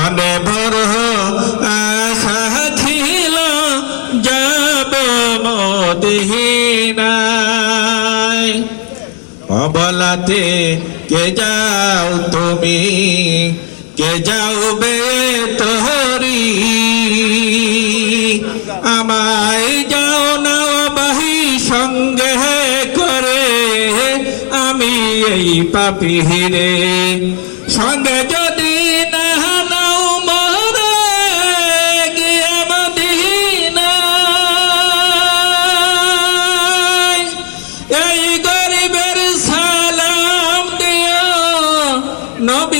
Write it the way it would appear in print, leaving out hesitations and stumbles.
মনে বড় আশা ছিল যাব মদিনায়। অবলাতে কে যাও তুমি, কে যাওবে তোহরি, আমায় যাও না বাহি সঙ্গে করে, আমি এই পাপিরে সঙ্গে যদি না নাও মরে গিয়ে মদিনায়। এই গরিবের সালাম দিও নবী